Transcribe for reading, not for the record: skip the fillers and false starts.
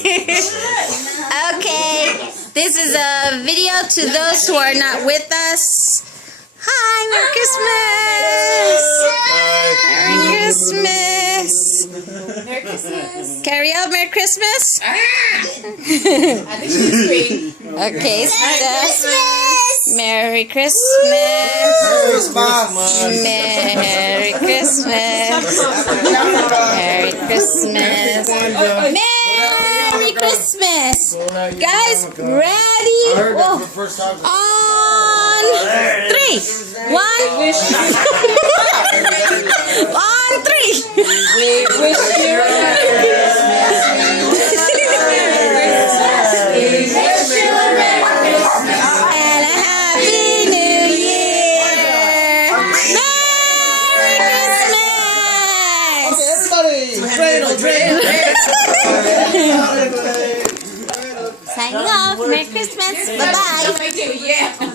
Okay, this is a video to those who are not with us. Hi, Merry Christmas! Merry Christmas! Carry out Merry Christmas! Okay, Steph. Merry Christmas! Merry Christmas! Merry Christmas! Merry Christmas! Guys, ready? On 3. 1. On 3. We wish you a Merry Christmas. We wish you a Merry Christmas. And a Happy New Year. Merry Christmas. Cradle, cradle. Signing off. Merry Christmas. Bye-bye.